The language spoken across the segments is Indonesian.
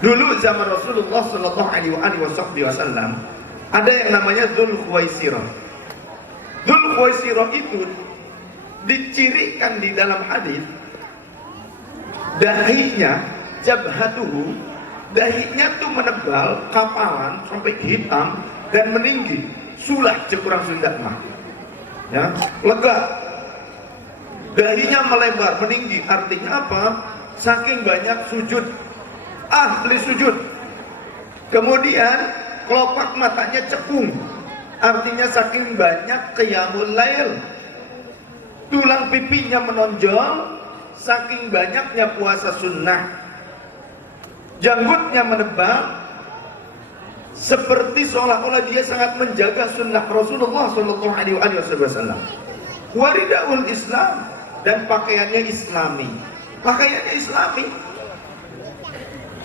Dulu zaman Rasulullah Shallallahu Alaihi Wasallam ada yang namanya Dzul Khuwaisirah. Dzul Khuwaisirah itu dicirikan di dalam hadis, dahinya, jabhatuhu, dahinya tuh menebal, kapalan sampai hitam dan meninggi, sulah cekurang sundak mah, ya, lega. Dahinya melebar, meninggi, artinya apa? Saking banyak sujud, ahli sujud. Kemudian kelopak matanya cekung, artinya saking banyak qiyamul lail. Tulang pipinya menonjol, saking banyaknya puasa sunnah. Janggutnya menebal, seperti seolah-olah dia sangat menjaga sunnah Rasulullah Shallallahu Alaihi Wasallam. Waridaul Islam, dan pakaiannya Islami. Pakaiannya Islami.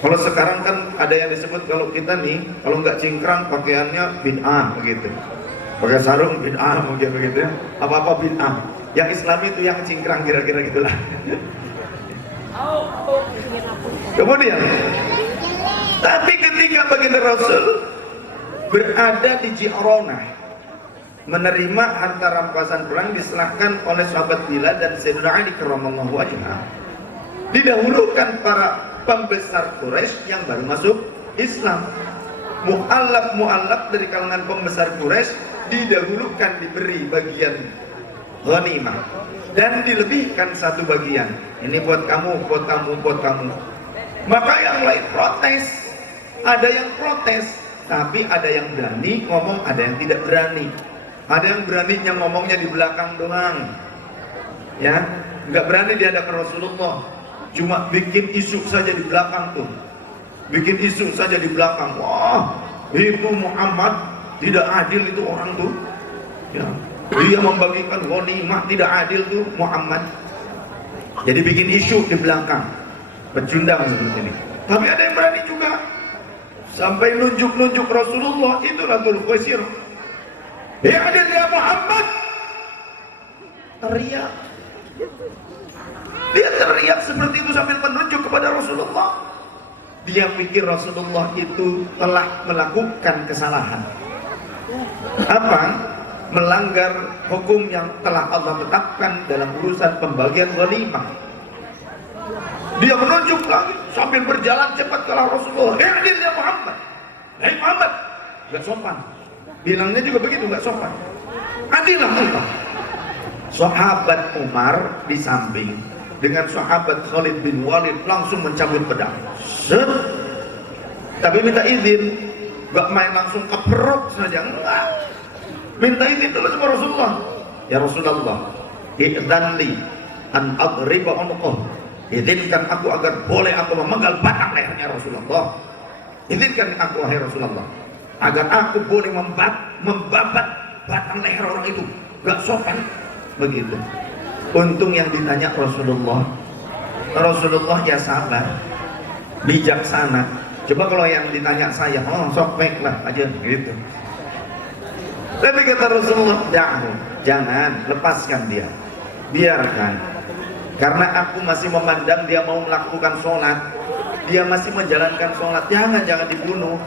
Kalau sekarang kan ada yang disebut, kalau kita nih, kalau nggak cingkrang pakaiannya bid'ah begitu. Pakai sarung bid'ah mungkin begitu ya. Apa-apa bid'ah. Yang Islami itu yang cingkrang, kira-kira gitulah. Kemudian, tapi ketika baginda Rasul berada di Ji'ronah, menerima harta rampasan perang diserahkan oleh sahabat Bilal dan Sayyidina Ali karramallahu wajhah, didahulukan para pembesar Quraisy yang baru masuk Islam. Mu'allaf dari kalangan pembesar Quraisy didahulukan diberi bagian ghanimah dan dilebihkan satu bagian. Ini buat kamu, buat kamu, buat kamu. Maka yang lain protes. Ada yang protes, tapi ada yang berani ngomong, ada yang tidak berani. Ada yang beraninya ngomongnya di belakang doang, ya, nggak berani di hadapan Rasulullah. Cuma bikin isu saja di belakang tuh, bikin isu saja di belakang. Wah, itu Muhammad tidak adil itu orang tuh, ya. Dia membagikan ghanimah tidak adil tuh Muhammad. Jadi bikin isu di belakang, pecundang seperti ini. Tapi ada yang berani juga, sampai nunjuk-nunjuk Rasulullah. Itulah Dzul Khuwaisirah. Ya hadir ya Muhammad, teriak. Dia teriak seperti itu sambil menunjuk kepada Rasulullah. Dia pikir Rasulullah itu telah melakukan kesalahan. Apa? Melanggar hukum yang telah Allah tetapkan dalam urusan pembagian ghanimah. Dia menunjuk lagi sambil berjalan cepat ke arah Rasulullah. Ya hadir ya Muhammad. Hei Muhammad, gak sopan. Bilangnya juga begitu, nggak sopan. Adilah Allah. Sahabat Umar di samping dengan sahabat Khalid bin Walid langsung mencabut pedang. Set. Tapi minta izin, nggak main langsung keperuk saja, enggak. Minta izin dulu sama Rasulullah. Ya Rasulullah, idzanli an adriba unuqah. Izinkan aku agar boleh aku memenggal batang lehernya Rasulullah. Izinkan aku wahai Rasulullah, agar aku boleh membabat batang leher orang itu. Gak sopan begitu. Untung yang ditanya Rasulullah ya sabar, bijaksana. Coba kalau yang ditanya saya, oh sopek lah aja gitu. Tapi kata Rasulullah, jangan, lepaskan dia, biarkan. Karena aku masih memandang dia mau melakukan sholat, dia masih menjalankan sholat, jangan dibunuh.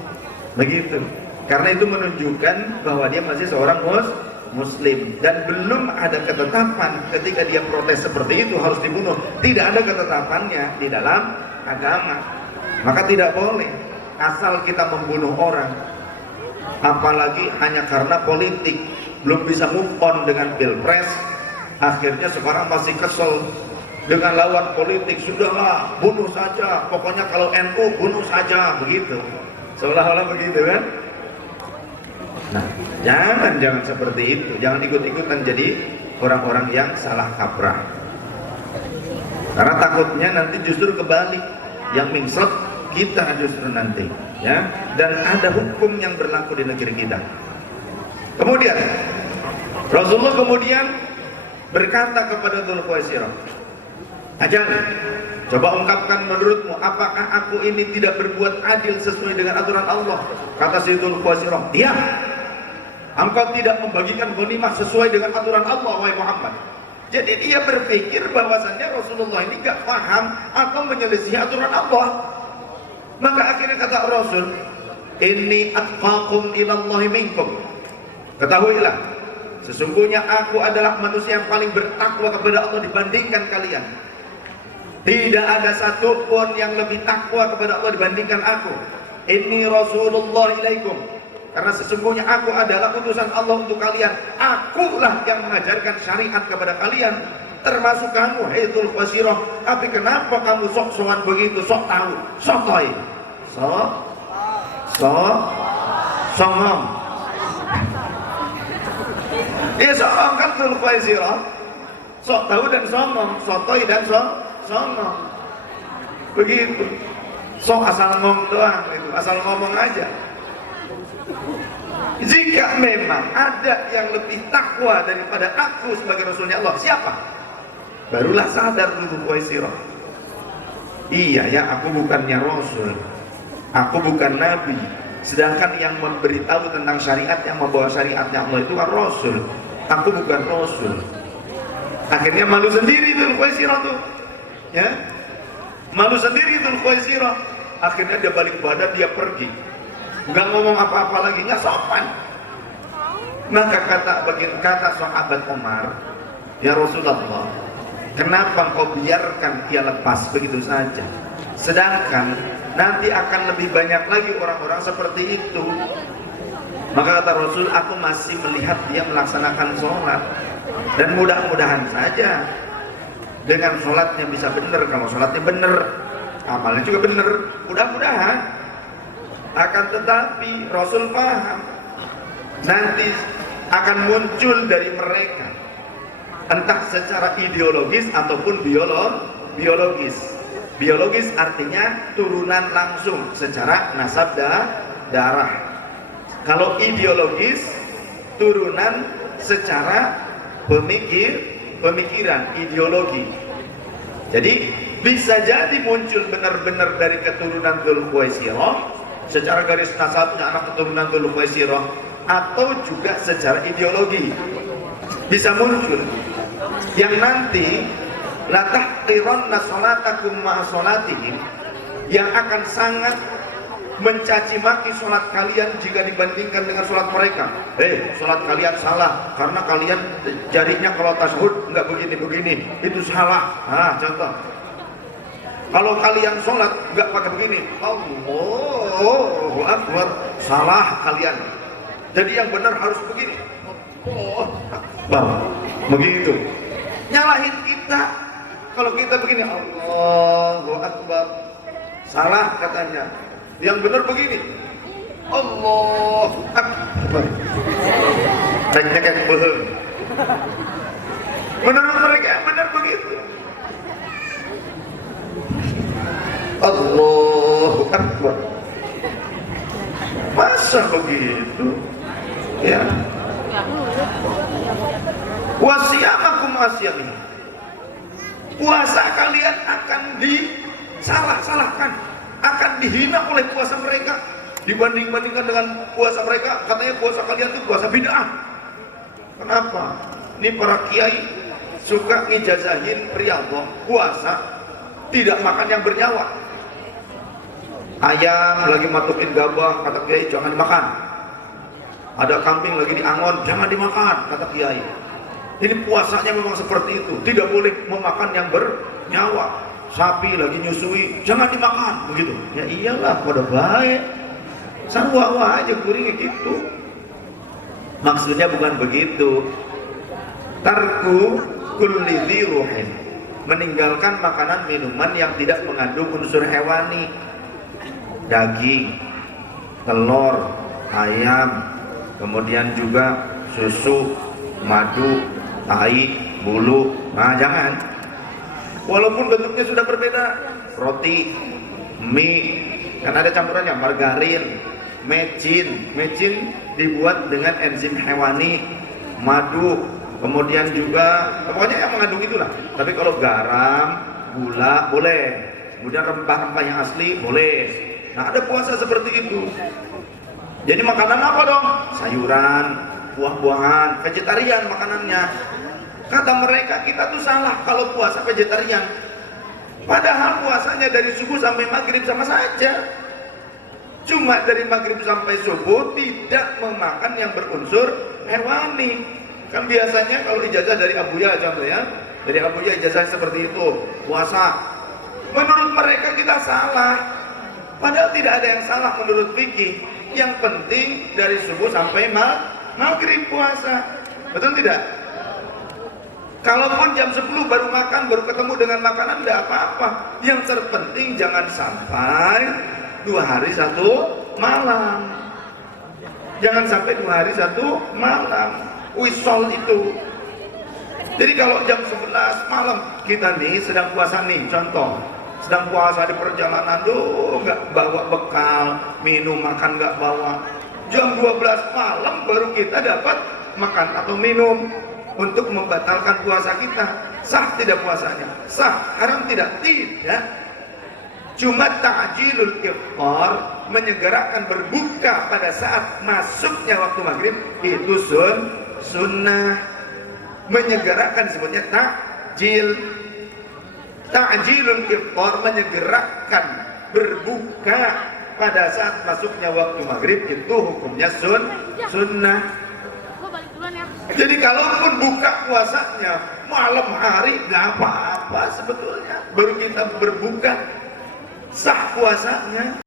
Begitu. Karena itu menunjukkan bahwa dia masih seorang muslim dan belum ada ketetapan ketika dia protes seperti itu harus dibunuh. Tidak ada ketetapannya di dalam agama. Maka tidak boleh asal kita membunuh orang, apalagi hanya karena politik. Belum bisa move on dengan pilpres, akhirnya sekarang masih kesel dengan lawan politik. Sudahlah, bunuh saja, pokoknya kalau NU bunuh saja, begitu. Seolah-olah begitu kan. Nah, jangan seperti itu. Jangan ikut-ikutan jadi orang-orang yang salah kaprah. Karena takutnya nanti justru kebalik, yang mingslet kita justru nanti, ya. Dan ada hukum yang berlaku di negeri kita. Kemudian Rasulullah berkata kepada Dzul Khuwaisirah, "Ajal, coba ungkapkan menurutmu, apakah aku ini tidak berbuat adil sesuai dengan aturan Allah?" Kata Dzul Khuwaisirah, "Iya. Engkau tidak membagikan ghanimah sesuai dengan aturan Allah, wahai Muhammad." Jadi dia berpikir bahwasannya Rasulullah ini gak paham atau menyelisih aturan Allah. Maka akhirnya kata Rasul, inni atqakum ilallahi minkum. Ketahuilah, sesungguhnya aku adalah manusia yang paling bertakwa kepada Allah dibandingkan kalian. Tidak ada satupun yang lebih takwa kepada Allah dibandingkan aku. Inni Rasulullah ilaikum. Karena sesungguhnya aku adalah utusan Allah untuk kalian. Akulah yang mengajarkan syariat kepada kalian, termasuk kamu, hai Dzul Khuwaisirah. Tapi kenapa kamu sok-sokan begitu, sok tahu, sok toy, songong. Ya songong kan Dzul Khuwaisirah, sok tahu dan songong, sotoy dan songong. Begitu. Sok asal ngomong doang itu, asal ngomong aja. Jika memang ada yang lebih takwa daripada aku sebagai Rasulnya Allah, siapa? Barulah sadar Dzul Khuwaisirah. Iya ya, aku bukannya Rasul, aku bukan Nabi. Sedangkan yang memberitahu tentang syariat, yang membawa syariatnya Allah itu kan Rasul. Aku bukan Rasul. Akhirnya malu sendiri Dzul Khuwaisirah tuh, ya, malu sendiri Dzul Khuwaisirah. Akhirnya dia balik badan, dia pergi. Nggak ngomong apa-apa lagi, nggak sopan. Maka kata sahabat Umar, ya Rasulullah, kenapa kau biarkan dia lepas begitu saja? Sedangkan nanti akan lebih banyak lagi orang-orang seperti itu. Maka kata Rasul, aku masih melihat dia melaksanakan sholat, dan mudah-mudahan saja dengan sholatnya bisa benar. Kalau sholatnya benar, amalnya juga benar, mudah-mudahan. Akan tetapi Rasul paham nanti akan muncul dari mereka, entah secara ideologis ataupun biologis. Biologis artinya turunan langsung secara nasab darah. Kalau ideologis, turunan secara pemikiran, ideologi. Jadi bisa jadi muncul benar-benar dari keturunan Dzul Khuwaisirah, secara garis nasabnya anak keturunan Dzul Khuwaisirah, atau juga secara ideologi bisa muncul yang nanti la tahqiranna sholatakum ma'a sholatihim, yang akan sangat mencaci maki sholat kalian jika dibandingkan dengan sholat mereka. Sholat kalian salah karena kalian jarinya kalau tasyahud nggak begini-begini, itu salah. Contoh, kalau kalian sholat nggak pakai begini, Allahu Akbar, salah kalian. Jadi yang benar harus begini, Allahu Akbar, begitu. Nyalahin kita kalau kita begini, Allahu Akbar, salah katanya. Yang benar begini, Allahu Akbar, cek beheng. Menurut mereka benar begitu. Allahu Akbar, masa begitu? Ya. Wasiyamakum asyami, puasa kalian akan disalah-salahkan, akan dihina oleh puasa mereka, dibanding-bandingkan dengan puasa mereka. Katanya puasa kalian itu puasa bid'ah. Kenapa? Ini para kiai suka ngijazahin riyadhah puasa tidak makan yang bernyawa. Ayam lagi matukin gabah, kata kiai jangan dimakan. Ada kambing lagi diangon, jangan dimakan, kata kiai. Ini puasanya memang seperti itu, tidak boleh memakan yang bernyawa. Sapi lagi nyusui, jangan dimakan, begitu. Ya iyalah, pada baik. Sarwa aja kuringnya gitu. Maksudnya bukan begitu. Tarku kulli dzi ruhin, meninggalkan makanan minuman yang tidak mengandung unsur hewani. Daging, telur, ayam, kemudian juga susu, madu, tai, bulu. Nah, jangan. Walaupun bentuknya sudah berbeda, roti, mie, kan ada campurannya, margarin, mecin dibuat dengan enzim hewani, madu, kemudian juga pokoknya yang mengandung itulah. Tapi kalau garam, gula boleh, kemudian rempah-rempah yang asli boleh. Nah, ada puasa seperti itu. Jadi makanan apa dong? Sayuran, buah-buahan, vegetarian makanannya. Kata mereka, kita tuh salah kalau puasa vegetarian. Padahal puasanya dari subuh sampai maghrib sama saja. Cuma dari maghrib sampai subuh tidak memakan yang berunsur hewani. Kan biasanya kalau ijazah dari Abuya contoh ya, dari Abuya ijazah seperti itu, puasa. Menurut mereka kita salah. Padahal tidak ada yang salah menurut fikih. Yang penting dari subuh sampai maghrib puasa. Betul tidak? Kalaupun jam 10 baru makan, baru ketemu dengan makanan, tidak apa-apa. Yang terpenting jangan sampai 2 hari 1 malam. Jangan sampai 2 hari 1 malam. Wisol itu. Jadi kalau jam 11 malam kita nih sedang puasa nih, contoh sedang puasa di perjalanan, nggak bawa bekal, minum makan nggak bawa. Jam 12 malam baru kita dapat makan atau minum untuk membatalkan puasa kita. Sah tidak puasanya? Sah. Haram tidak? Tidak. Cuma ta'jilul iftar, menyegerakan berbuka pada saat masuknya waktu maghrib, itu sunnah. Menyegerakan sebutnya ta'jil. Ta'jilul iftar, menyegerakan berbuka pada saat masuknya waktu maghrib, itu hukumnya sunnah. Jadi kalaupun buka puasanya malam hari, nggak apa-apa sebetulnya. Baru kita berbuka, sah puasanya.